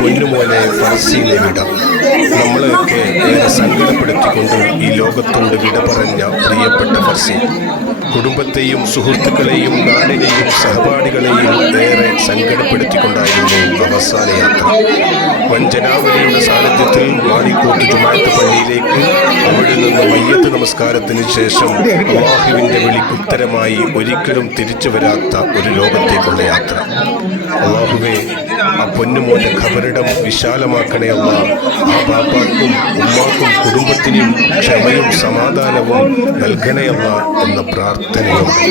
പൊന്നുമോനെ ഫർസിയിലെ വിട. നമ്മളെയൊക്കെ ഏറെ സങ്കടപ്പെടുത്തിക്കൊണ്ട് ഈ ലോകത്തോട് വിട പറഞ്ഞ പ്രിയപ്പെട്ട ഫർസി, കുടുംബത്തെയും സുഹൃത്തുക്കളെയും നാടിനെയും സഹപാഠികളെയും ഏറെ സങ്കടപ്പെടുത്തിക്കൊണ്ടായിരുന്നു അവസാന യാത്ര. വഞ്ചനാവലിയുടെ സാന്നിധ്യത്തിൽ മാണിക്കോട്ട് ജുമാഅത്ത് പള്ളിയിലേക്ക്, അവിടെ നിന്ന് മയ്യത്ത് നമസ്കാരത്തിന് ശേഷം അല്ലാഹുവിൻ്റെ വിളിക്കുത്തരമായി ഒരിക്കലും തിരിച്ചു വരാത്ത ഒരു ലോകത്തേക്കുള്ള യാത്ര. അല്ലാഹുവേ, ആ പൊന്നുമോന്റെ ഖബറിടം വിശാലമാക്കണേ അല്ലാ. ആ ബാപ്പാക്കും ഉമ്മാക്കും കുടുംബത്തിനും ക്ഷമയും സമാധാനവും നൽകണേ അല്ലാ എന്ന പ്രാർത്ഥനയോടെ